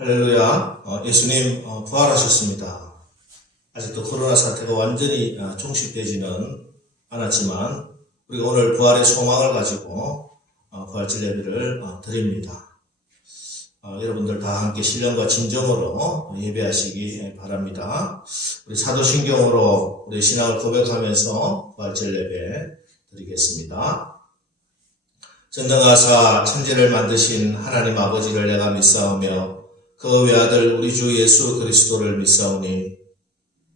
할렐루야. 예수님 부활하셨습니다. 아직도 코로나 사태가 완전히 종식되지는 않았지만 우리가 오늘 부활의 소망을 가지고 부활절 예배를 드립니다. 여러분들 다 함께 신령과 진정으로 예배하시기 바랍니다. 우리 사도신경으로 우리 신앙을 고백하면서 부활절 예배 드리겠습니다. 전능하사 천지를 만드신 하나님 아버지를 내가 믿사오며 그 외아들 우리 주 예수 그리스도를 믿사오니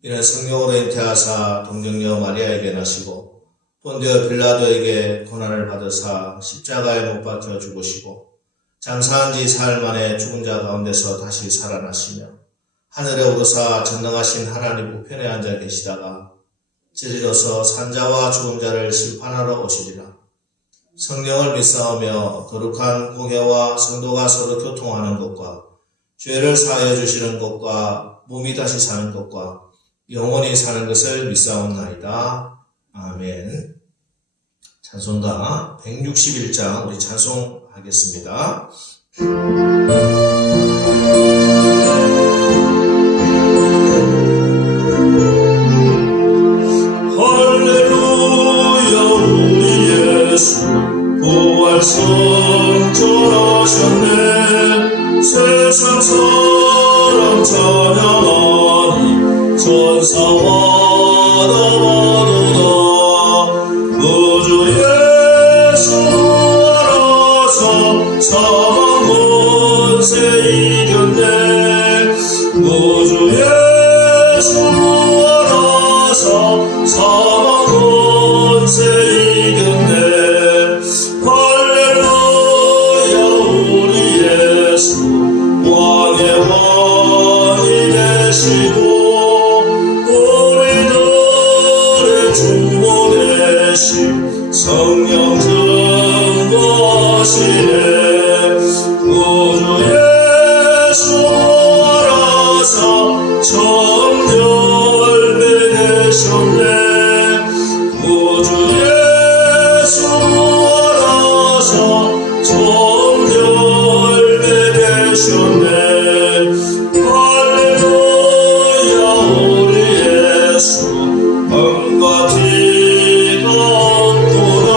이는 성령으로 잉태하사 동정녀 마리아에게 나시고 본디오 빌라도에게 고난을 받으사 십자가에 못 박혀 죽으시고 장사한 지 사흘 만에 죽은 자 가운데서 다시 살아나시며 하늘에 오르사 전능하신 하나님 우편에 앉아 계시다가 저리로서 산자와 죽은 자를 심판하러 오시리라. 성령을 믿사오며 거룩한 공회와 성도가 서로 교통하는 것과 죄를 사하여 주시는 것과 몸이 다시 사는 것과 영원히 사는 것을 믿사옵나이다. 아멘. 찬송가 161장 우리 찬송하겠습니다. 할렐루야 우리 예수 부활성전하셨네. 세상 사람 찬양하니 전사와 나와도다. 구주 예수 알아서 사망 권세 이겼네. 구주 예수 알아서 사망 권세 이겼네. 할렐루야 우리 예수 왕의 왕이 되시고 우리들의 중보 되신 성령 증거하시네. 구주 예수 알아서 청열매 되셨네. 구주 예수 알아서 청열매 되셨네. 할렐루야 우리 예수 밤과 비가 없도다.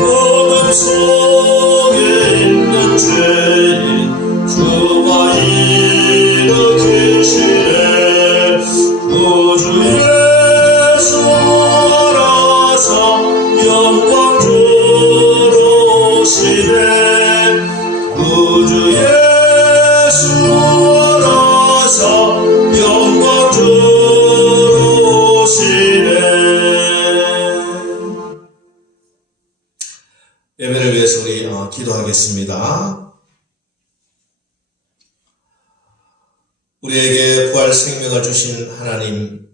어둠 속에 있는 죄인 주가 일으키시네. 구주 예수 알아서 영광 주러 오시네. 구주 예수 알아서 영광 주러 오시네. 예배를 위해서 우리 기도하겠습니다. 우리에게 부활 생명을 주신 하나님,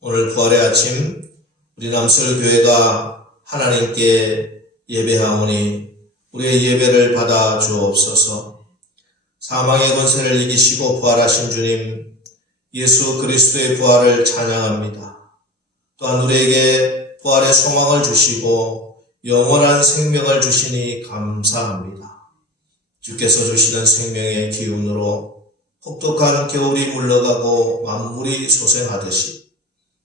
오늘 부활의 아침 우리 남설교회가 하나님께 예배하오니 우리의 예배를 받아 주옵소서. 사망의 권세를 이기시고 부활하신 주님 예수 그리스도의 부활을 찬양합니다. 또한 우리에게 부활의 소망을 주시고 영원한 생명을 주시니 감사합니다. 주께서 주시는 생명의 기운으로 혹독한 겨울이 물러가고 만물이 소생하듯이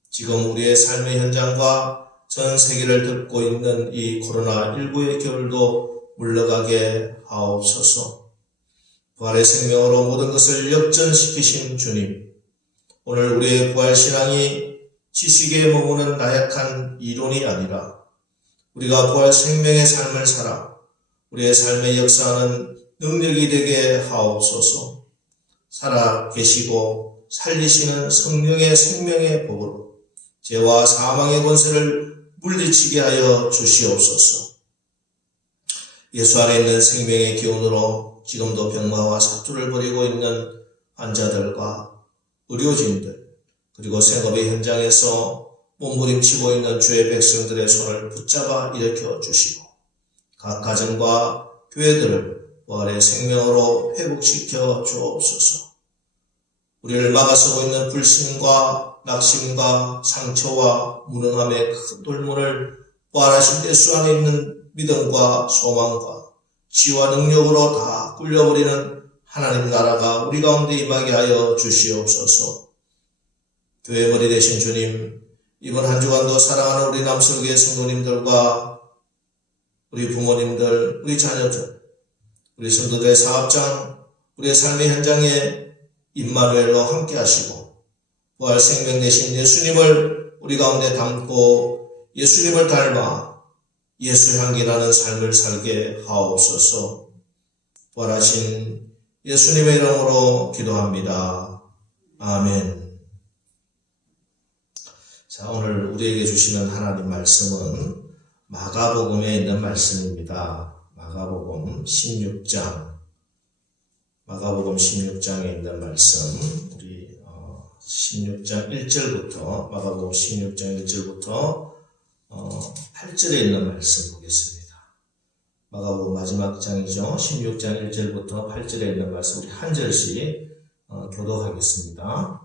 지금 우리의 삶의 현장과 전 세계를 덮고 있는 이 코로나19의 겨울도 물러가게 하옵소서. 부활의 생명으로 모든 것을 역전시키신 주님, 오늘 우리의 부활신앙이 지식에 머무는 나약한 이론이 아니라 우리가 부활 생명의 삶을 살아 우리의 삶의 역사하는 능력이 되게 하옵소서. 살아 계시고 살리시는 성령의 생명의 복으로 죄와 사망의 권세를 물리치게 하여 주시옵소서. 예수 안에 있는 생명의 기운으로 지금도 병마와 사투를 벌이고 있는 환자들과 의료진들 그리고 생업의 현장에서 몸부림치고 있는 주의 백성들의 손을 붙잡아 일으켜 주시고 각 가정과 교회들을 부활의 생명으로 회복시켜 주옵소서. 우리를 막아서고 있는 불신과 낙심과 상처와 무능함의 큰 돌문을 부활하신 예수 안에 있는 믿음과 소망과 지와 능력으로 다 굴려버리는 하나님 나라가 우리 가운데 임하게 하여 주시옵소서. 교회 머리 되신 주님, 이번 한 주간도 사랑하는 우리 남수교회 성도님들과 우리 부모님들, 우리 자녀들, 우리 성도들의 사업장, 우리의 삶의 현장에 임마누엘로 함께 하시고 부활 생명 되신 예수님을 우리 가운데 담고 예수님을 닮아 예수 향기나는 삶을 살게 하옵소서. 부활하신 예수님의 이름으로 기도합니다. 아멘. 자, 오늘 우리에게 주시는 하나님 말씀은 마가복음에 있는 말씀입니다. 마가복음 16장. 마가복음 16장에 있는 말씀, 우리 16장 1절부터, 마가복음 16장 1절부터 8절에 있는 말씀 보겠습니다. 마가복음 마지막 장이죠. 16장 1절부터 8절에 있는 말씀, 우리 한 절씩 교독하겠습니다.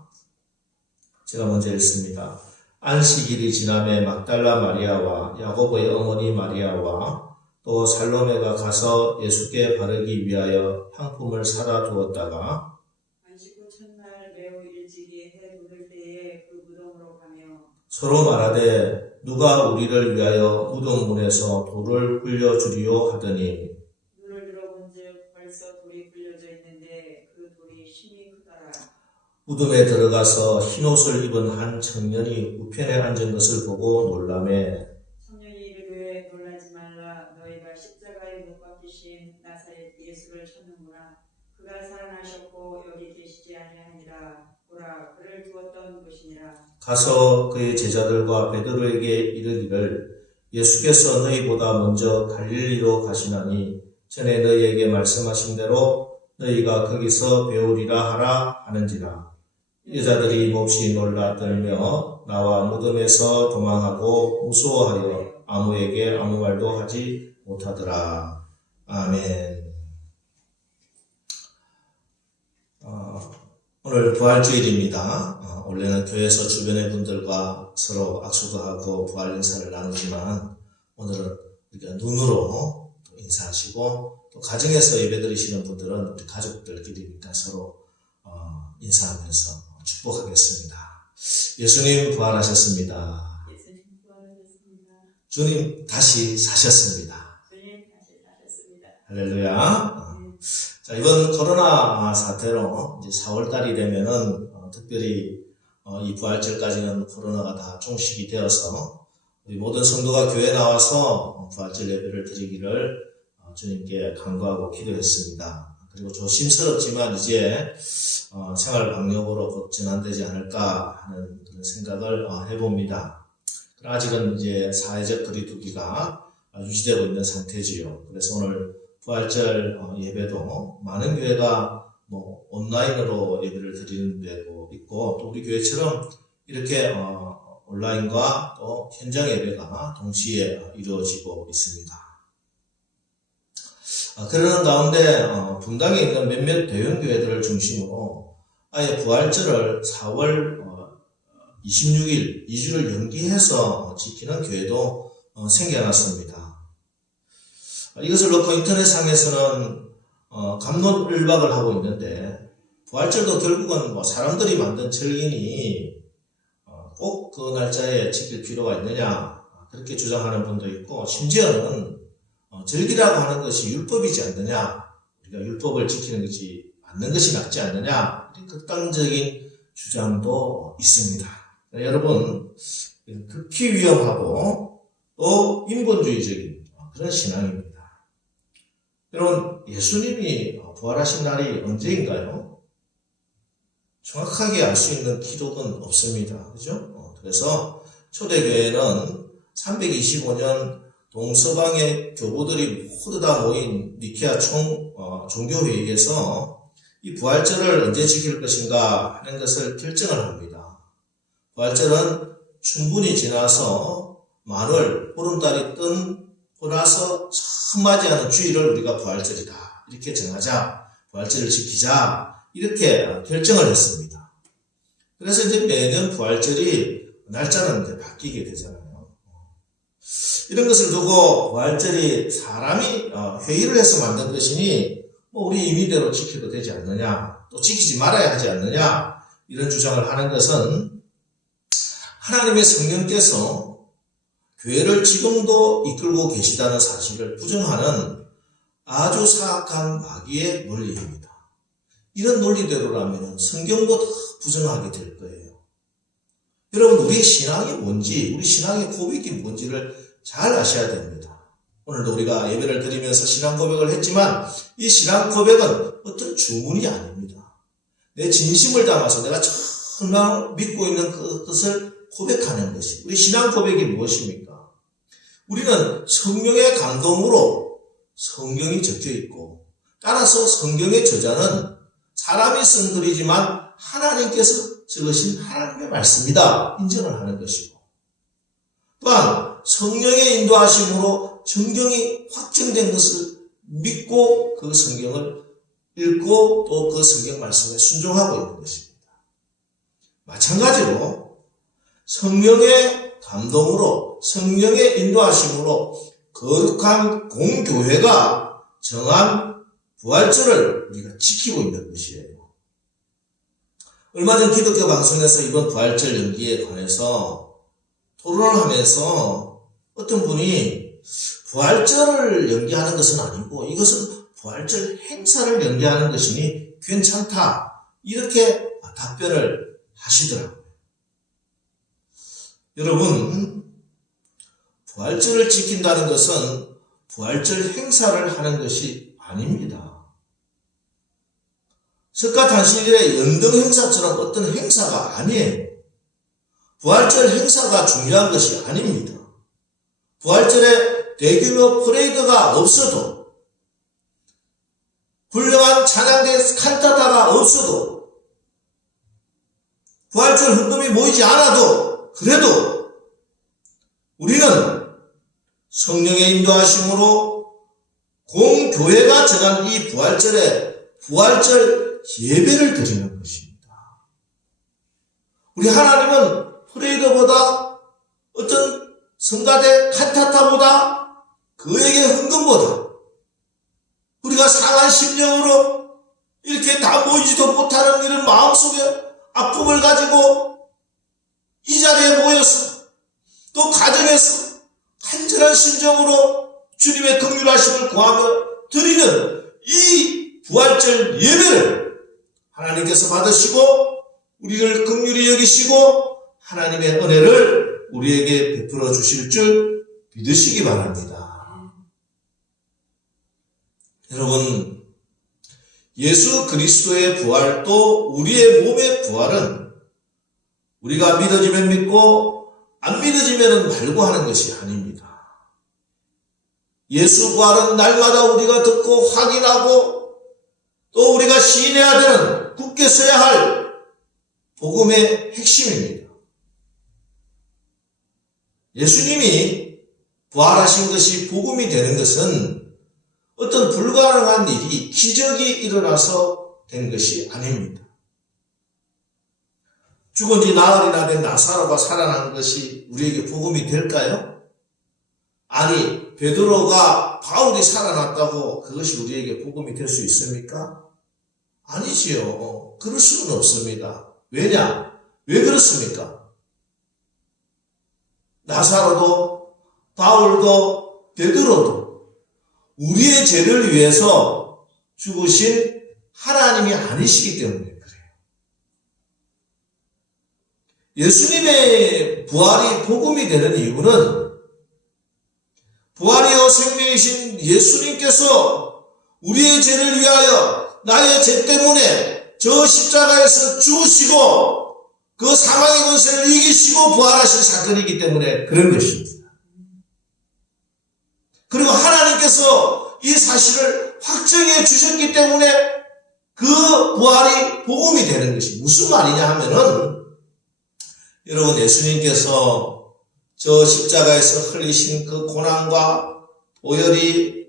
제가 먼저 읽습니다. 안식일이 지남에 막달라 마리아와 야고보의 어머니 마리아와 또 살로메가 가서 예수께 바르기 위하여 향품을 사다 두었다가 안식 후 첫날 매우 일찍이 해 돋을 때에 그 무덤으로 가며 서로 말하되 누가 우리를 위하여 무덤 문에서 돌을 굴려주리요 하더니 눈을 들어본즉 벌써 돌이 굴려져 있는데 그 돌이 심히 크더라. 무덤에 들어가서 흰옷을 입은 한 청년이 우편에 앉은 것을 보고 놀라매 청년이 이르되 놀라지 말라. 너희가 십자가에 못 박히신 나사렛 예수를 찾는구나. 그가 살아나셨고 여기 계시지 아니하니라. 보라, 그를 두었던 곳이니라. 가서 그의 제자들과 베드로에게 이르기를 예수께서 너희보다 먼저 갈릴리로 가시나니 전에 너희에게 말씀하신 대로 너희가 거기서 배우리라 하라 하는지라. 여자들이 몹시 놀라 떨며 나와 무덤에서 도망하고 무서워하여 아무에게 아무 말도 하지 못하더라. 아멘. 오늘 부활주일입니다. 원래는 교회에서 주변의 분들과 서로 악수도 하고 부활 인사를 나누지만 오늘은 우리가 눈으로 인사하시고 또 가정에서 예배드리시는 분들은 우리 가족들끼리니까 서로 인사하면서 축복하겠습니다. 예수님 부활하셨습니다. 예수님 부활하셨습니다. 주님 다시 사셨습니다. 주님 다시 사셨습니다. 할렐루야. 자, 이번 코로나 사태로 이제 4월달이 되면은 특별히 이 부활절까지는 코로나가 다 종식이 되어서 우리 모든 성도가 교회에 나와서 부활절 예배를 드리기를 주님께 간구하고 기도했습니다. 그리고 조심스럽지만 이제 생활 방역으로 곧 전환되지 않을까 하는 그런 생각을 해봅니다. 아직은 이제 사회적 거리두기가 유지되고 있는 상태지요. 그래서 오늘 부활절 예배도 많은 교회가 온라인으로 예배를 드리는 데도 있고 또 우리 교회처럼 이렇게 온라인과 또 현장 예배가 동시에 이루어지고 있습니다. 그러는 가운데 분당에 있는 몇몇 대형 교회들을 중심으로 아예 부활절을 4월 26일 2주를 연기해서 지키는 교회도 생겨났습니다. 이것을 놓고 인터넷상에서는 갑론을박을 하고 있는데 부활절도 결국은 사람들이 만든 절기니 꼭 그 날짜에 지킬 필요가 있느냐 그렇게 주장하는 분도 있고 심지어는 절기라고 하는 것이 율법이지 않느냐 우리가 율법을 지키는 것이 맞는 것이 낫지 않느냐 이런 극단적인 주장도 있습니다. 여러분 극히 위험하고 또 인본주의적인 그런 신앙입니다. 여러분 예수님이 부활하신 날이 언제인가요? 정확하게 알 수 있는 기록은 없습니다. 그죠? 그래서 초대교회는 325년 동서방의 교부들이 모두 다 모인 니케아 종교회의에서 이 부활절을 언제 지킬 것인가 하는 것을 결정을 합니다. 부활절은 충분히 지나서 만월, 보름달이 뜬고 나서 처음 맞이하는 주일을 우리가 부활절이다. 이렇게 정하자. 부활절을 지키자. 이렇게 결정을 했습니다. 그래서 이제 매년 부활절이 날짜는 이제 바뀌게 되잖아요. 이런 것을 두고 부활절이 사람이 회의를 해서 만든 것이니 뭐 우리 임의대로 지켜도 되지 않느냐, 또 지키지 말아야 하지 않느냐, 이런 주장을 하는 것은 하나님의 성령께서 교회를 지금도 이끌고 계시다는 사실을 부정하는 아주 사악한 마귀의 논리입니다. 이런 논리대로라면 성경도 다 부정하게 될 거예요. 여러분, 우리의 신앙이 뭔지, 우리 신앙의 고백이 뭔지를 잘 아셔야 됩니다. 오늘도 우리가 예배를 드리면서 신앙 고백을 했지만 이 신앙 고백은 어떤 주문이 아닙니다. 내 진심을 담아서 내가 정말 믿고 있는 그것을 고백하는 것이, 우리 신앙 고백이 무엇입니까? 우리는 성령의 감동으로 성경이 적혀 있고, 따라서 성경의 저자는 사람이 쓴 글이지만 하나님께서 적으신 하나님의 말씀이다 인정을 하는 것이고, 또한 성령의 인도하심으로 성경이 확정된 것을 믿고 그 성경을 읽고 또 그 성경 말씀에 순종하고 있는 것입니다. 마찬가지로 성령의 감동으로, 성령의 인도하심으로 거룩한 공교회가 정한 부활절을 우리가 지키고 있는 것이에요. 얼마 전 기독교 방송에서 이번 부활절 연기에 관해서 토론을 하면서 어떤 분이 부활절을 연기하는 것은 아니고 이것은 부활절 행사를 연기하는 것이니 괜찮다, 이렇게 답변을 하시더라고요. 여러분, 부활절을 지킨다는 것은 부활절 행사를 하는 것이 아닙니다. 석가탄신일의 연등 행사처럼 어떤 행사가 아니에요. 부활절 행사가 중요한 것이 아닙니다. 부활절에 대규모 퍼레이드가 없어도, 훌륭한 찬양대 칸타타가 없어도, 부활절 헌금이 모이지 않아도, 그래도 우리는 성령의 인도하심으로 공교회가 정한 이 부활절에 부활절 예배를 드리는 것입니다. 우리 하나님은 퍼레이드보다, 어떤 성가대 칸타타보다, 그에게 헌금보다 우리가 상한 심령으로 이렇게 다 모이지도 못하는 이런 마음속에 아픔을 가지고 이 자리에 모여서 또 가정에서 간절한 심정으로 주님의 긍휼하심을 구하며 드리는 이 부활절 예배를 하나님께서 받으시고 우리를 긍휼히 여기시고 하나님의 은혜를 우리에게 베풀어 주실 줄 믿으시기 바랍니다. 여러분, 예수 그리스도의 부활도 우리의 몸의 부활은 우리가 믿어지면 믿고 안 믿어지면 말고 하는 것이 아닙니다. 예수 부활은 날마다 우리가 듣고 확인하고 또 우리가 시인해야 되는, 굳게 써야 할 복음의 핵심입니다. 예수님이 부활하신 것이 복음이 되는 것은 어떤 불가능한 일이, 기적이 일어나서 된 것이 아닙니다. 죽은 지 나흘이나 된 나사로가 살아난 것이 우리에게 복음이 될까요? 아니, 베드로가 바울이 살아났다고 그것이 우리에게 복음이 될 수 있습니까? 아니지요. 그럴 수는 없습니다. 왜냐? 왜 그렇습니까? 나사로도, 바울도, 베드로도 우리의 죄를 위해서 죽으신 하나님이 아니시기 때문에 그래요. 예수님의 부활이 복음이 되는 이유는 부활이요 생명이신 예수님께서 우리의 죄를 위하여 나의 죄 때문에 저 십자가에서 죽으시고 그 사망의 권세를 이기시고 부활하신 사건이기 때문에 그런 것입니다. 그리고 하나님께서 이 사실을 확정해 주셨기 때문에 그 부활이 복음이 되는 것이 무슨 말이냐 하면은, 여러분, 예수님께서 저 십자가에서 흘리신 그 고난과 보혈이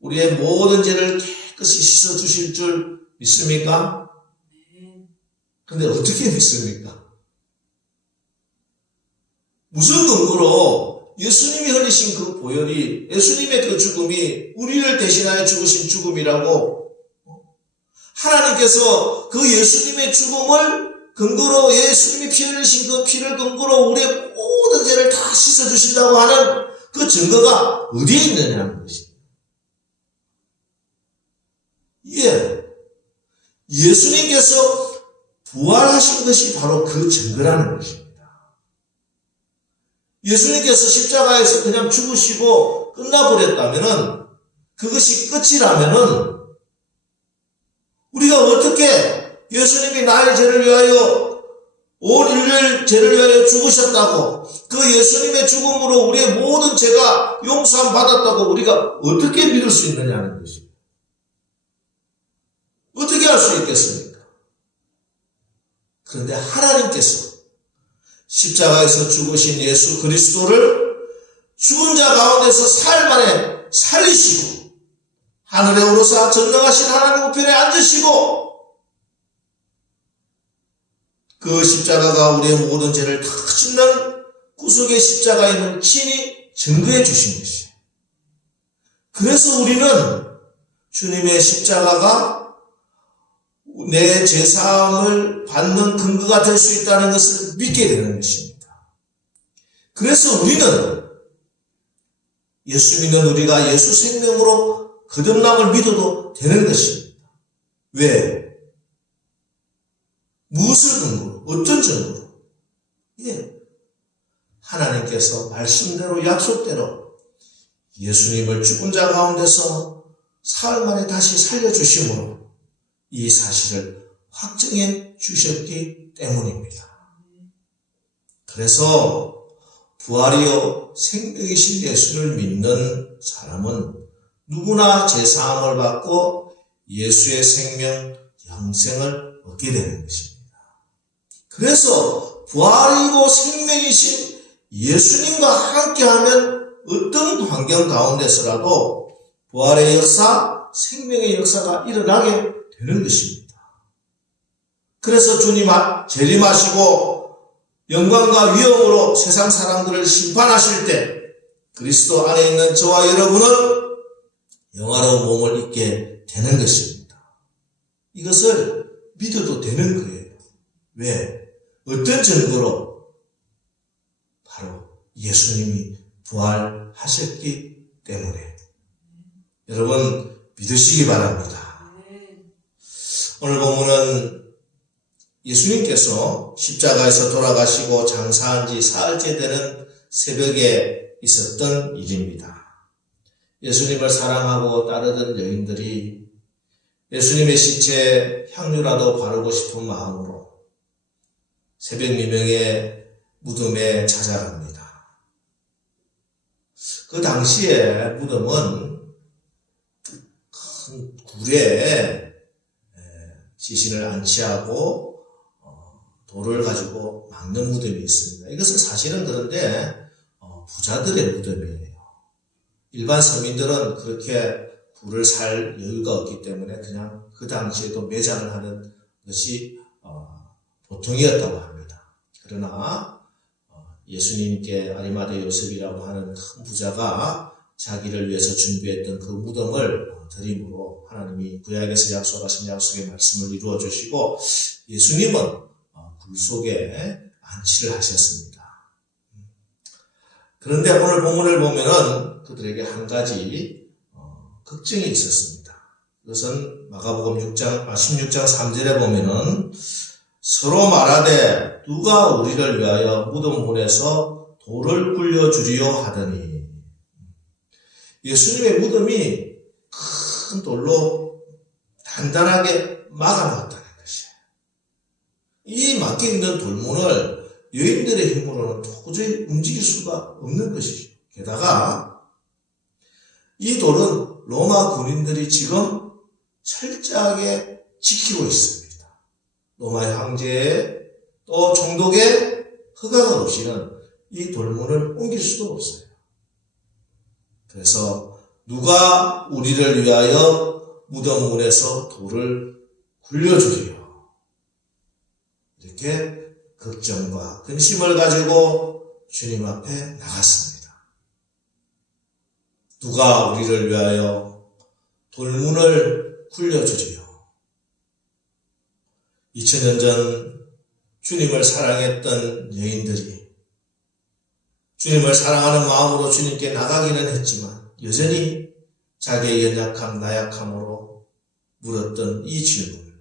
우리의 모든 죄를 깨끗이 씻어 주실 줄 믿습니까? 근데 어떻게 믿습니까? 무슨 근거로 예수님이 흘리신 그 보혈이, 예수님의 그 죽음이 우리를 대신하여 죽으신 죽음이라고 하나님께서 그 예수님의 죽음을 근거로, 예수님이 피 흘리신 그 피를 근거로 우리의 모든 죄를 다 씻어주신다고 하는 그 증거가 어디에 있느냐는 것입니다. 예. 예수님께서 부활하신 것이 바로 그 증거라는 것입니다. 예수님께서 십자가에서 그냥 죽으시고 끝나버렸다면은, 그것이 끝이라면은, 우리가 어떻게 예수님이 나의 죄를 위하여, 온 인류의 죄를 위하여 죽으셨다고, 그 예수님의 죽음으로 우리의 모든 죄가 용서함 받았다고 우리가 어떻게 믿을 수 있느냐는 것입니다. 어떻게 할 수 있겠습니까? 그런데 하나님께서 십자가에서 죽으신 예수 그리스도를 죽은 자 가운데서 사흘 만에 살리시고, 하늘에 오르사 전능하신 하나님 우편에 앉으시고, 그 십자가가 우리의 모든 죄를 다 씻는 구속의 십자가임을 친히 증거해 주신 것이에요. 그래서 우리는 주님의 십자가가 내 죄사함을 받는 근거가 될 수 있다는 것을 믿게 되는 것입니다. 그래서 우리는, 예수 믿는 우리가 예수 생명으로 거듭남을 믿어도 되는 것입니다. 왜? 무엇을 근거로? 어떤 증거로? 예. 하나님께서 말씀대로, 약속대로 예수님을 죽은 자 가운데서 사흘 만에 다시 살려주심으로 이 사실을 확증해 주셨기 때문입니다. 그래서 부활이요 생명이신 예수를 믿는 사람은 누구나 죄사함을 받고 예수의 생명, 영생을 얻게 되는 것입니다. 그래서 부활이고 생명이신 예수님과 함께하면 어떤 환경 가운데서라도 부활의 역사, 생명의 역사가 일어나게 되는 것입니다. 그래서 주님 재림하시고 영광과 위엄으로 세상 사람들을 심판하실 때 그리스도 안에 있는 저와 여러분은 영화로운 몸을 입게 되는 것입니다. 이것을 믿어도 되는 거예요. 왜? 어떤 증거로? 바로 예수님이 부활하셨기 때문에. 여러분 믿으시기 바랍니다. 오늘 본문은 예수님께서 십자가에서 돌아가시고 장사한 지 사흘째 되는 새벽에 있었던 일입니다. 예수님을 사랑하고 따르던 여인들이 예수님의 시체에 향유라도 바르고 싶은 마음으로 새벽 미명에 무덤에 찾아갑니다. 그 당시에 무덤은 큰 굴에 시신을 안치하고 돌을 가지고 막는 무덤이 있습니다. 이것은 사실은 그런데 부자들의 무덤이에요. 일반 서민들은 그렇게 굴을 살 여유가 없기 때문에 그냥 그 당시에도 매장을 하는 것이 보통이었다고 합니다. 그러나 예수님께 아리마대 요셉이라고 하는 큰 부자가 자기를 위해서 준비했던 그 무덤을 드림으로 하나님이 구약에서 약속하신 약속의 말씀을 이루어 주시고 예수님은 굴 속에 안치를 하셨습니다. 그런데 오늘 본문을 보면은 그들에게 한 가지 걱정이 있었습니다. 그것은 마가복음 16장 3절에 보면은 서로 말하되 누가 우리를 위하여 무덤 문에서 돌을 굴려주리요 하더니, 예수님의 무덤이 큰 돌로 단단하게 막아놨다는 것이에요. 이 막혀있는 돌문을 여인들의 힘으로는 도저히 움직일 수가 없는 것이죠. 게다가 이 돌은 로마 군인들이 지금 철저하게 지키고 있습니다. 로마 황제의 또 총독의 허가가 없이는 이 돌문을 옮길 수도 없어요. 그래서 누가 우리를 위하여 무덤 문에서 돌을 굴려주리요. 이렇게 걱정과 근심을 가지고 주님 앞에 나갔습니다. 누가 우리를 위하여 돌문을 굴려주리요. 2000년 전 주님을 사랑했던 여인들이 주님을 사랑하는 마음으로 주님께 나가기는 했지만 여전히 자기의 연약함, 나약함으로 물었던 이 질문.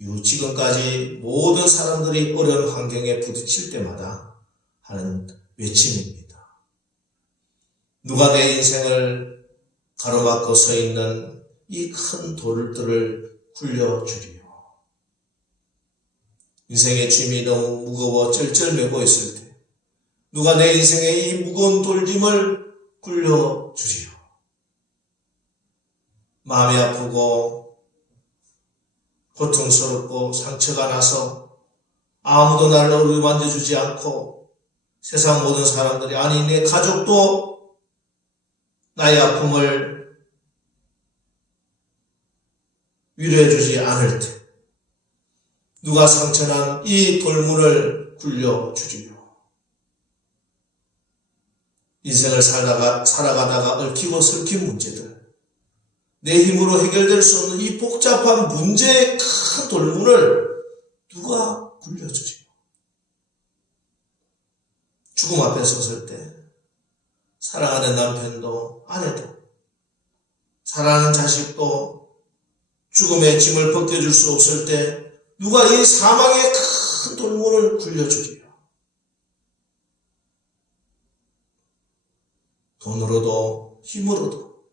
이후 지금까지 모든 사람들이 어려운 환경에 부딪힐 때마다 하는 외침입니다. 누가 내 인생을 가로막고 서 있는 이 큰 돌들을 굴려주리요. 인생의 짐이 너무 무거워 쩔쩔매고 있을 때 누가 내 인생의 이 무거운 돌짐을 굴려주리요. 마음이 아프고 고통스럽고 상처가 나서 아무도 나를 어루만져주지 않고 세상 모든 사람들이 아니 내 가족도 나의 아픔을 위로해주지 않을 때 누가 상처난 이 돌문을 굴려주리요. 인생을 살아가다가 얽히고 설킨 문제들, 내 힘으로 해결될 수 없는 이 복잡한 문제의 큰 돌문을 누가 굴려주리요. 죽음 앞에 섰을 때 사랑하는 남편도 아내도 사랑하는 자식도 죽음의 짐을 벗겨줄 수 없을 때 누가 이 사망의 큰 돌문을 굴려주리요. 돈으로도 힘으로도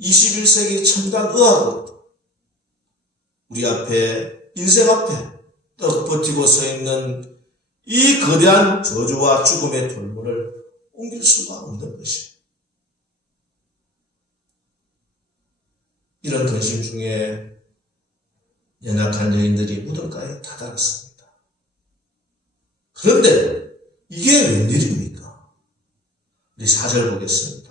21세기 첨단 의학으로도 우리 앞에 인생 앞에 떡 버티고 서 있는 이 거대한 저주와 죽음의 돌문을 옮길 수가 없는 것이에요. 이런 근심 중에 연약한 여인들이 무덤가에 다다랐습니다. 그런데 이게 웬일입니까? 우리 4절 보겠습니다.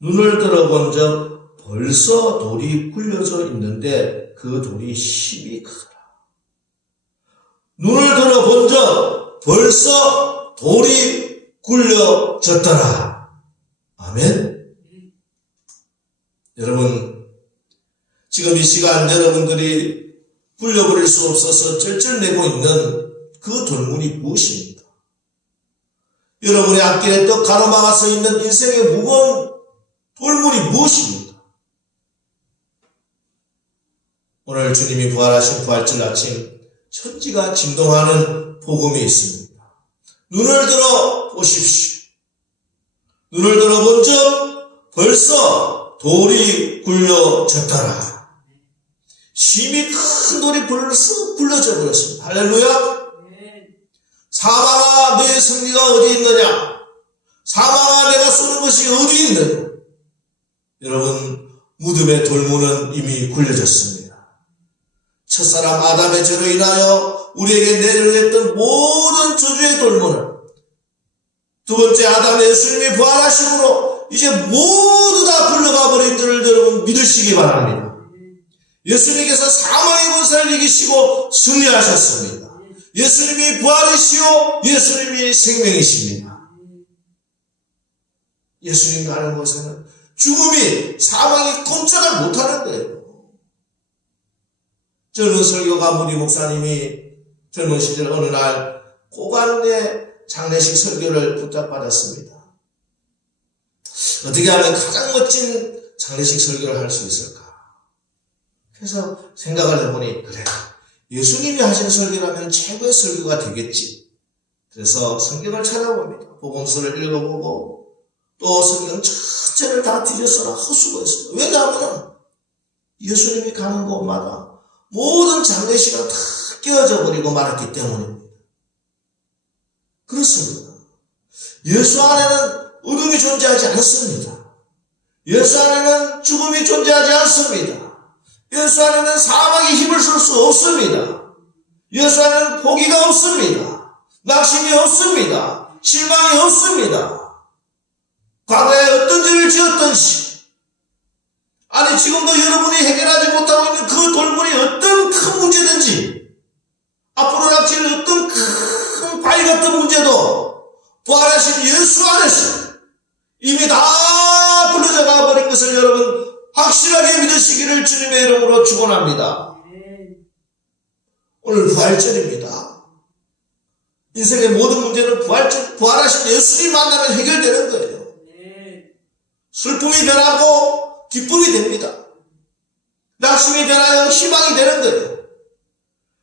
눈을 들어본 적 벌써 돌이 굴려져 있는데 그 돌이 힘이 크더라. 눈을 들어본 적 벌써 돌이 굴려졌더라. 아멘. 여러분, 지금 이 시간 여러분들이 굴려버릴 수 없어서 쩔쩔매고 있는 그 돌문이 무엇입니까? 여러분의 앞길에 떡 가로막아서 있는 인생의 무거운 돌문이 무엇입니까? 오늘 주님이 부활하신 부활절 아침 천지가 진동하는 복음이 있습니다. 눈을 들어 보십시오. 눈을 들어본 적 벌써 돌이 굴려졌더라. 힘이 큰 돌이 벌써 굴려져 버렸습니다. 할렐루야. 사망아 너의 승리가 어디 있느냐? 사망아 내가 쏘는 것이 어디 있느냐? 여러분, 무덤의 돌문은 이미 굴려졌습니다. 첫사람 아담의 죄로 인하여 우리에게 내려졌던 모든 저주의 돌문을 두 번째 아담 예수님이 부활하심으로 이제 모두 다 굴러가 버린 줄을 여러분 믿으시기 바랍니다. 예수님께서 사망의 권세를 이기시고 승리하셨습니다. 예수님이 부활이시오 예수님이 생명이십니다. 예수님 가는 곳에는 죽음이 사망이 꼼짝을 못하는 거예요. 젊은 설교가 무리 목사님이 젊은 시절 어느 날 고관의 장례식 설교를 부탁받았습니다. 어떻게 하면 가장 멋진 장례식 설교를 할 수 있을까? 그래서 생각을 해보니 그래, 예수님이 하신 설교라면 최고의 설교가 되겠지. 그래서 성경을 찾아봅니다. 복음서를 읽어보고 또 성경 전체를 다 뒤져서라 헛수고했습니다. 왜냐하면 예수님이 가는 곳마다 모든 장례식은 다 깨어져 버리고 말았기 때문입니다. 그렇습니다. 예수 안에는 어둠이 존재하지 않습니다. 예수 안에는 죽음이 존재하지 않습니다. 예수 안에는 사망이 힘을 쓸 수 없습니다. 예수 안에는 포기가 없습니다. 낙심이 없습니다. 실망이 없습니다. 과거에 어떤 죄를 지었든지, 아니 지금도 여러분이 해결하지 못하고 있는 그 돌문이 어떤 큰 문제든지, 앞으로 닥칠 어떤 큰 바위 같은 문제도 부활하신 예수 안에서 이미 다 굴려져 버린 것을 여러분 확실하게 믿으시기를 주님의 이름으로 축원합니다. 오늘 부활절입니다. 인생의 모든 문제는 부활하신 예수님 만나면 해결되는 거예요. 슬픔이 변하고 기쁨이 됩니다. 낙심이 변하여 희망이 되는 거예요.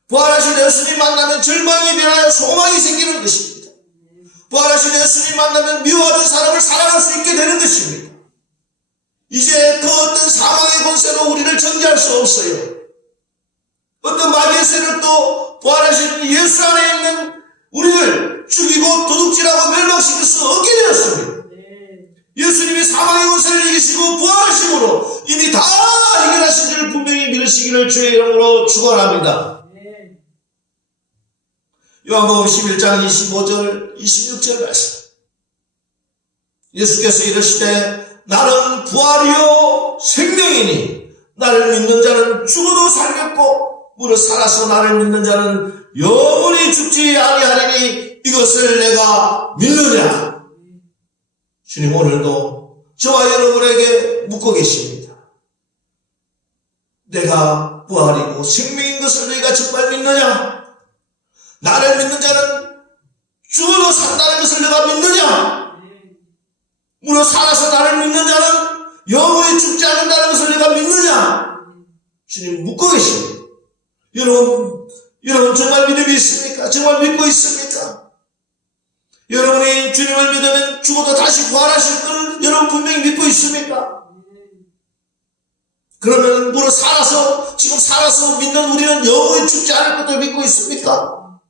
부활하신 예수님 만나면 절망이 변하여 소망이 생기는 것입니다. 부활하신 예수님 만나면 미워하던 사람을 사랑할 수 있게 되는 것입니다. 이제 그 어떤 사망의 권세로 우리를 정죄할 수 없어요. 어떤 마귀의 세력도 부활하신 예수 안에 있는 우리를 죽이고 도둑질하고 멸망시킬 수 없게 되었습니다. 예수님이 사망의 권세를 이기시고 부활하심으로 이미 다 해결하신 줄 분명히 믿으시기를 주의 이름으로 축원합니다. 요한복음 11장 25절 26절 말씀. 예수께서 이르시되 나는 부활이요 생명이니 나를 믿는 자는 죽어도 살겠고 무릇 살아서 나를 믿는 자는 영원히 죽지 아니하리니 이것을 내가 믿느냐. 주님 오늘도 저와 여러분에게 묻고 계십니다. 내가 부활이고 생명인 것을 너희가 정말 믿느냐? 나를 믿는 자는 죽어도 산다는 것을 내가 믿느냐? 무릇 살아서 나를 믿는 자는 영원히 죽지 않는다는 것을 내가 믿느냐? 주님 묻고 계십니다. 여러분 정말 믿음이 있습니까? 정말 믿고 있습니까? 여러분이 주님을 믿으면 죽어도 다시 부활하실 것을 여러분 분명히 믿고 있습니까? 그러면 무릇 지금 살아서 믿는 우리는 영원히 죽지 않을 것도 믿고 있습니까?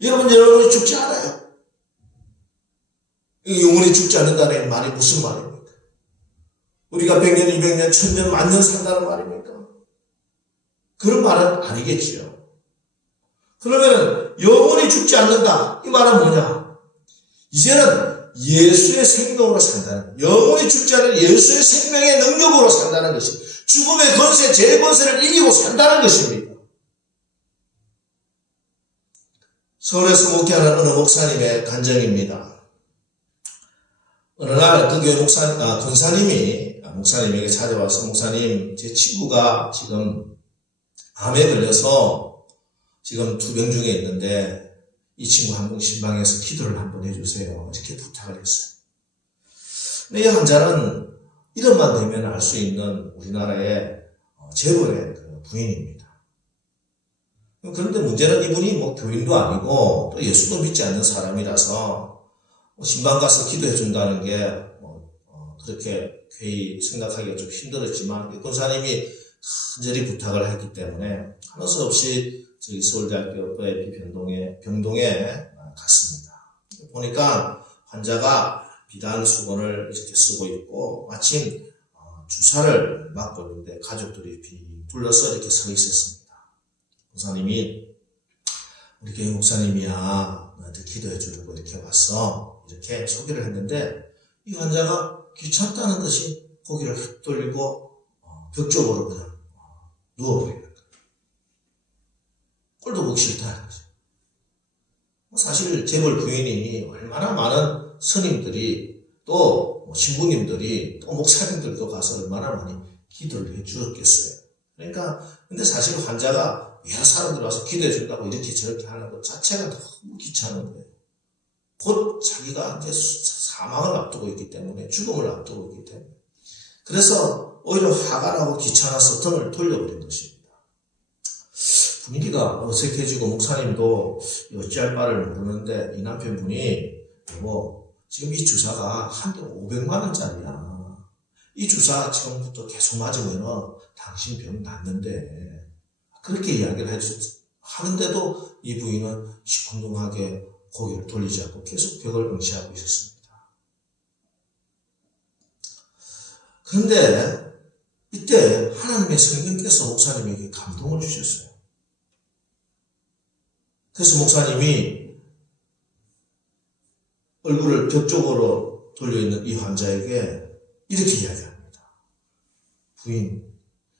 여러분이 죽지 않아요. 영원히 죽지 않는다는 말이 무슨 말입니까? 우리가 100년, 200년, 1000년, 만년 산다는 말입니까? 그런 말은 아니겠지요. 그러면 영원히 죽지 않는다. 이 말은 뭐냐? 이제는 예수의 생명으로 산다는, 영원히 죽지 않는 예수의 생명의 능력으로 산다는 것이, 죽음의 권세, 죄의 권세를 이기고 산다는 것입니다. 서울에서 목회하는 어느 목사님의 간증입니다. 어느 날 그 교회 목사님에게 찾아와서, 목사님, 제 친구가 지금 암에 걸려서 지금 투병 중에 있는데 이 친구 한 번 신방에서 기도를 한번 해주세요. 이렇게 부탁을 했어요. 근데 이 환자는 이름만 되면 알 수 있는 우리나라의 재벌의 부인입니다. 그런데 문제는 이분이 교인도 아니고 또 예수도 믿지 않는 사람이라서 신방 가서 기도해 준다는 게 그렇게 괜히 생각하기가 좀 힘들었지만 이 권사님이 간절히 부탁을 했기 때문에 하는 수 없이 저희 서울대학교 병동에 갔습니다. 보니까 환자가 비단 수건을 이렇게 쓰고 있고 마침 주사를 맞고 있는데 가족들이 둘러서 이렇게 서 있었습니다. 목사님이 우리 교회 목사님이야 나한테 기도해 주려고 이렇게 왔어 이렇게 소개를 했는데 이 환자가 귀찮다는 듯이 고개를 휙 돌리고 벽 쪽으로 그냥 누워버리는 거예요. 꼴도 보기 싫다는 거죠. 사실 재벌 부인이 얼마나 많은 스님들이 또 신부님들이 또 목사님들도 가서 얼마나 많이 기도를 해 주었겠어요. 그러니까 근데 사실 환자가 여러 사람들 와서 기도해 준다고 이렇게 저렇게 하는 것 자체가 너무 귀찮은 거예요. 곧 자기가 이제 사망을 앞두고 있기 때문에 죽음을 앞두고 있기 때문에 그래서 오히려 화가 나고 귀찮아서 등을 돌려버린 것입니다. 분위기가 어색해지고 목사님도 어찌할 바를 모르는데 이 남편분이 지금 이 주사가 한 대 500만 원짜리야. 이 주사 지금부터 계속 맞으면 당신 병 낫는데 그렇게 이야기를 하는데도 이 부인은 시큰둥하게 고개를 돌리지 않고 계속 벽을 응시하고 있었습니다. 그런데 이때 하나님의 성령께서 목사님에게 감동을 주셨어요. 그래서 목사님이 얼굴을 벽 쪽으로 돌려있는 이 환자에게 이렇게 이야기합니다. 부인,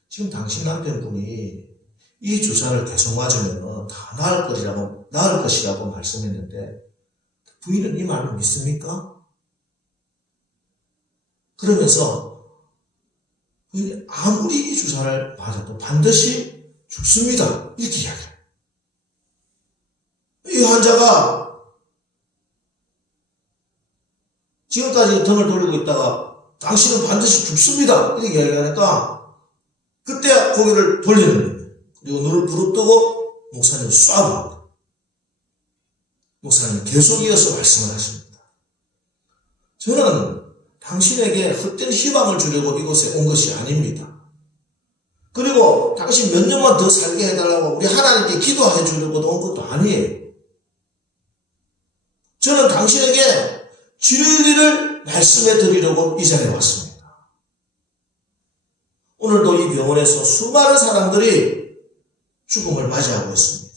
지금 당신 남편분이 이 주사를 계속 맞으면 다 나을 것이라고 말씀했는데 부인은 이 말을 믿습니까? 그러면서 부인이 아무리 이 주사를 맞아도 반드시 죽습니다. 이렇게 이야기해요. 지금까지 등을 돌리고 있다가 당신은 반드시 죽습니다. 이렇게 이야기하니까 그때 고개를 돌리는 거예요. 그리고 눈을 부릅뜨고 목사님을 쏴봅니다. 목사님 계속 이어서 말씀을 하십니다. 저는 당신에게 헛된 희망을 주려고 이곳에 온 것이 아닙니다. 그리고 당신 몇 년만 더 살게 해달라고 우리 하나님께 기도해 주려고도 온 것도 아니에요. 저는 당신에게 진리를 말씀해 드리려고 이 자리에 왔습니다. 오늘도 이 병원에서 수많은 사람들이 죽음을 맞이하고 있습니다.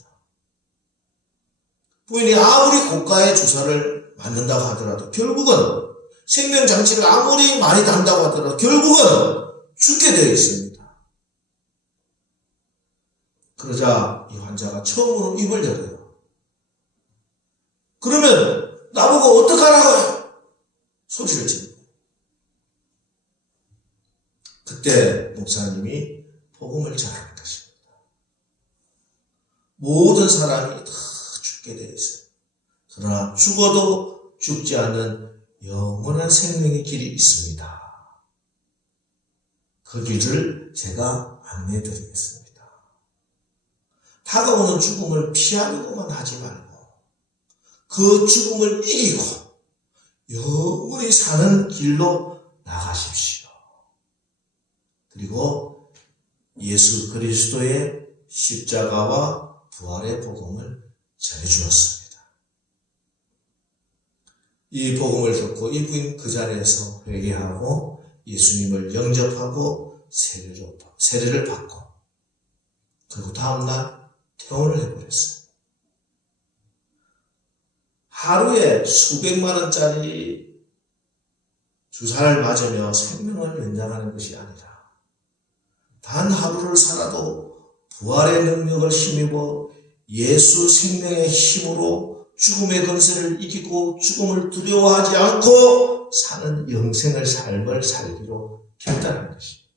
부인이 아무리 고가의 주사를 맞는다고 하더라도 결국은 생명장치를 아무리 많이 단다고 하더라도 결국은 죽게 되어 있습니다. 그러자 이 환자가 처음으로 입을 열어요. 그러면 나보고 어떡하라고요? 소리를 지르고. 그때 목사님이 복음을 전하는 것입니다. 모든 사람이 다 죽게 되어 있어요. 그러나 죽어도 죽지 않는 영원한 생명의 길이 있습니다. 그 길을 제가 안내해 드리겠습니다. 다가오는 죽음을 피하려고만 하지 말고 그 죽음을 이기고 영원히 사는 길로 나가십시오. 그리고 예수 그리스도의 십자가와 부활의 복음을 전해주었습니다. 이 복음을 듣고 이 부인 그 자리에서 회개하고 예수님을 영접하고 세례를 받고 그리고 다음날 퇴원을 해버렸어요. 하루에 수백만 원짜리 주사를 맞으며 생명을 연장하는 것이 아니라 단 하루를 살아도 부활의 능력을 힘입어 예수 생명의 힘으로 죽음의 권세를 이기고 죽음을 두려워하지 않고 사는 영생의 삶을 살기로 결단한 것입니다.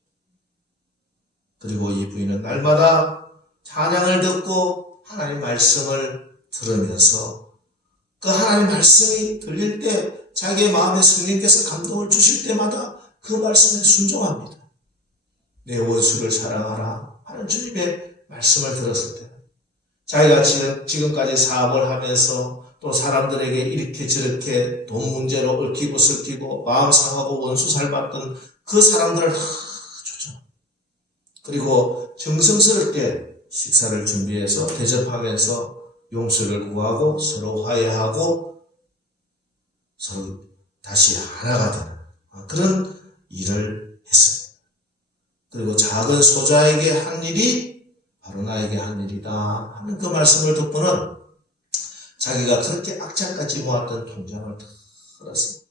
그리고 이 부인은 날마다 찬양을 듣고 하나님 말씀을 들으면서 그 하나님 말씀이 들릴 때 자기의 마음에 성령께서 감동을 주실 때마다 그 말씀에 순종합니다. 내 원수를 사랑하라 하는 주님의 말씀을 들었을 때 자기가 지금까지 사업을 하면서 또 사람들에게 이렇게 저렇게 돈 문제로 얽히고 설키고 마음 상하고 원수 살봤던 그 사람들을 다 조져. 그리고 정성스럽게 식사를 준비해서 대접하면서 용서를 구하고 서로 화해하고 서로 다시 하나가 되는 그런 일을 했습니다. 그리고 작은 소자에게 한 일이 바로 나에게 한 일이다 하는 그 말씀을 듣고는 자기가 그렇게 악착같이 모았던 통장을 다 털었어요.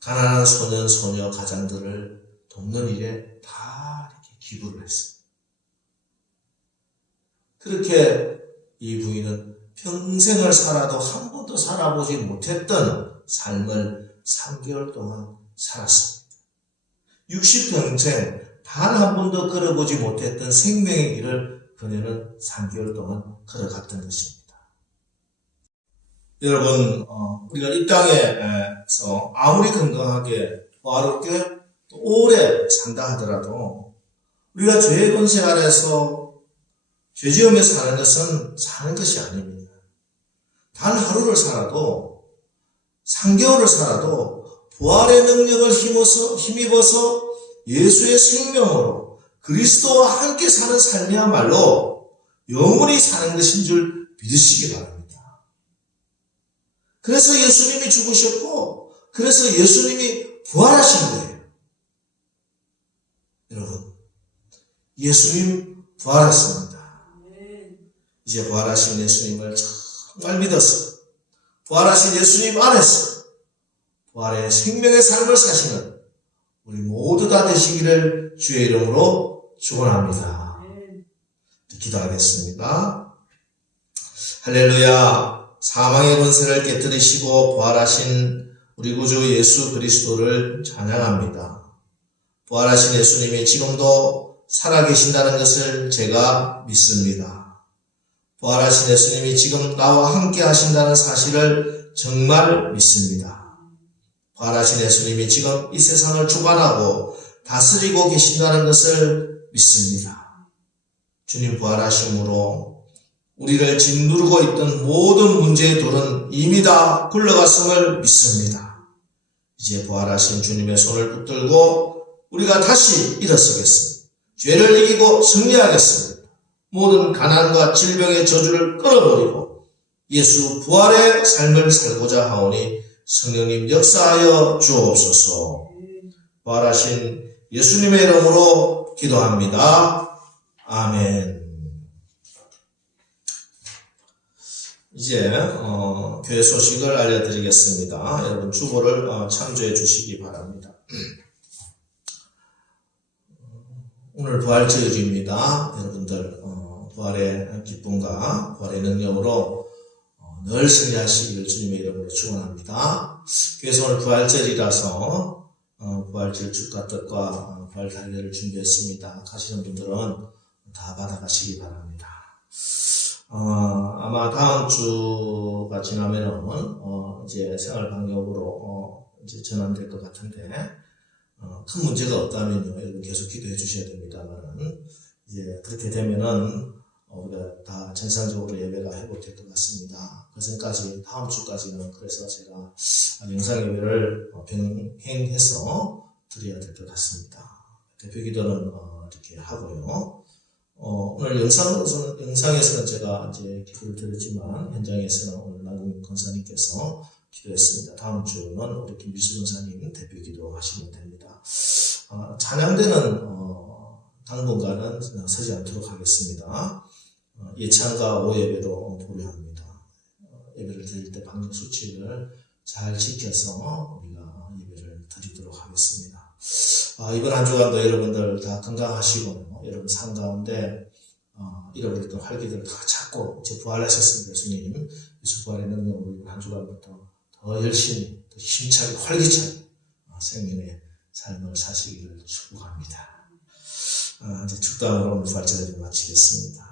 가난한 소년, 소녀, 가장들을 돕는 일에 다 이렇게 기부를 했어요. 그렇게 이 부인은 평생을 살아도 한 번도 살아보지 못했던 삶을 3개월 동안 살았습니다. 60평생 단 한 번도 걸어보지 못했던 생명의 길을 그녀는 3개월 동안 걸어갔던 것입니다. 여러분, 우리가 이 땅에서 아무리 건강하게 화롭게 오래 산다 하더라도 우리가 죄의 권세 아래서 죄 지으며 사는 것은 사는 것이 아닙니다. 단 하루를 살아도 3개월을 살아도 부활의 능력을 힘입어서 예수의 생명으로 그리스도와 함께 사는 삶이야말로 영원히 사는 것인 줄 믿으시기 바랍니다. 그래서 예수님이 죽으셨고 그래서 예수님이 부활하신 거예요. 여러분, 예수님 부활했습니다. 이제 부활하신 예수님을 정말 믿어서 부활하신 예수님 안에서 부활의 생명의 삶을 사시는 우리 모두 다 되시기를 주의 이름으로 축원합니다. 기도하겠습니다. 할렐루야. 사망의 권세를 깨뜨리시고 부활하신 우리 구주 예수 그리스도를 찬양합니다. 부활하신 예수님이 지금도 살아계신다는 것을 제가 믿습니다. 부활하신 예수님이 지금 나와 함께 하신다는 사실을 정말 믿습니다. 부활하신 예수님이 지금 이 세상을 주관하고 다스리고 계신다는 것을 믿습니다. 주님 부활하심으로 우리를 짓누르고 있던 모든 문제의 돌은 이미 다 굴러갔음을 믿습니다. 이제 부활하신 주님의 손을 붙들고 우리가 다시 일어서겠습니다. 죄를 이기고 승리하겠습니다. 모든 가난과 질병의 저주를 끊어버리고 예수 부활의 삶을 살고자 하오니 성령님 역사하여 주옵소서. 부활하신 예수님의 이름으로 기도합니다. 아멘. 이제 교회 소식을 알려드리겠습니다. 여러분 주보를 참조해 주시기 바랍니다. 오늘 부활주일입니다. 여러분들 부활의 기쁨과 부활의 능력으로 늘 승리하시기를 주님의 이름으로 축원합니다. 그래서 오늘 부활절이라서 부활절 축가 뜻과 부활 달려를 준비했습니다. 가시는 분들은 다 받아가시기 바랍니다. 아마 다음 주가 지나면은 이제 생활 방역으로 이제 전환될 것 같은데 큰 문제가 없다면요, 여러분 계속 기도해 주셔야 됩니다만은 이제 그렇게 되면은 우리가 다 정상적으로 예배가 회복될 것 같습니다. 그 전까지 다음 주까지는 그래서 제가 영상 예배를 병행해서 드려야 될 것 같습니다. 대표 기도는 이렇게 하고요. 오늘 영상에서는 제가 이제 기도를 드렸지만 현장에서는 오늘 남궁 권사님께서 기도했습니다. 다음 주는 우리 김비수 권사님 대표 기도 하시면 됩니다. 찬양대는 당분간은 서지 않도록 하겠습니다. 예찬과 오예배도 보류합니다. 예배를 드릴 때 방역 수칙을 잘 지켜서 우리가 예배를 드리도록 하겠습니다. 이번 한 주간도 여러분들 다 건강하시고 여러분 삶 가운데 잃어버렸던 활기들을 다 찾고 이제 부활하셨습니다. 예수님 예수 부활의 능력으로 이번 한 주간부터 더 열심히 더 힘차게 활기차게 생명의 삶을 사시기를 축복합니다. 이제 축담으로 오늘 부활절을 마치겠습니다.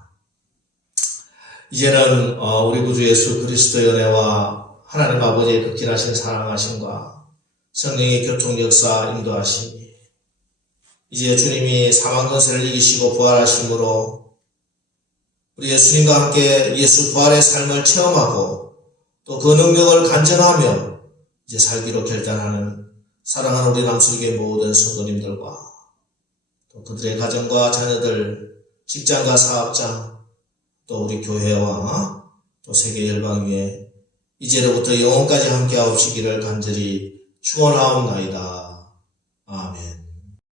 이제는 우리 구주 예수 그리스도의 은혜와 하나님 아버지의 극진하신 사랑하심과 성령의 교통 역사 인도하심이 이제 주님이 사망 권세를 이기시고 부활하심으로 우리 예수님과 함께 예수 부활의 삶을 체험하고 또 그 능력을 간증하며 이제 살기로 결단하는 사랑하는 우리 남수교의 모든 성도님들과 또 그들의 가정과 자녀들, 직장과 사업장, 또 우리 교회와 또 세계 열방 위에 이제로부터 영원까지 함께 하옵시기를 간절히 축원하옵나이다. 아멘.